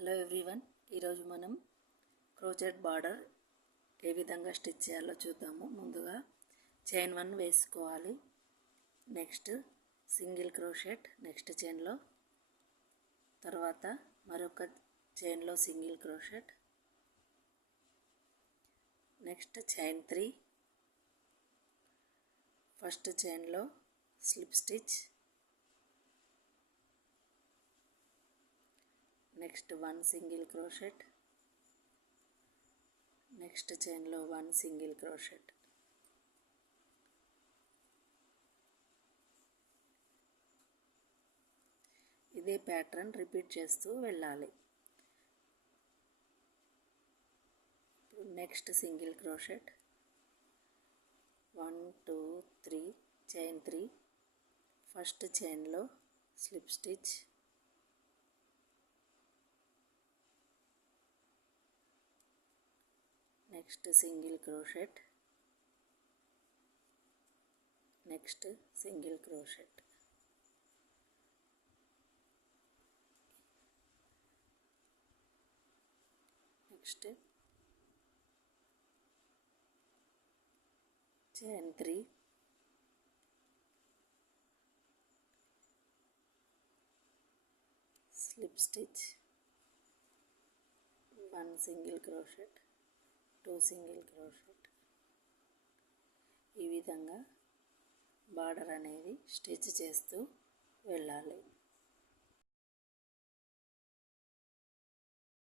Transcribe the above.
Hello everyone, ఈరోజు మనం crochet border ఏ విధంగా స్టిచ్ చేయాలో చూద్దాము. ముందుగా చైన్ 1 వేసుకోవాలి. నెక్స్ట్ సింగిల్ క్రోషెట్ నెక్స్ట్ చైన్లో, తర్వాత మరొక చైన్లో single crochet, next chain 3, first చైన్లో slip stitch, next 1 single crochet, next చైన్లో 1 సింగిల్ క్రోషెట్, ఇదే ప్యాటర్న్ రిపీట్ చేస్తూ వెళ్ళాలి. Next single crochet, 1 2 3 chain 3, first చైన్లో slip stitch, next single crochet, next single crochet, next chain 3, slip stitch, 1 single crochet, 2 single crochet. ఈ విధంగా బార్డర్ అనేది స్టిచ్ చేస్తూ వెళ్ళాలి.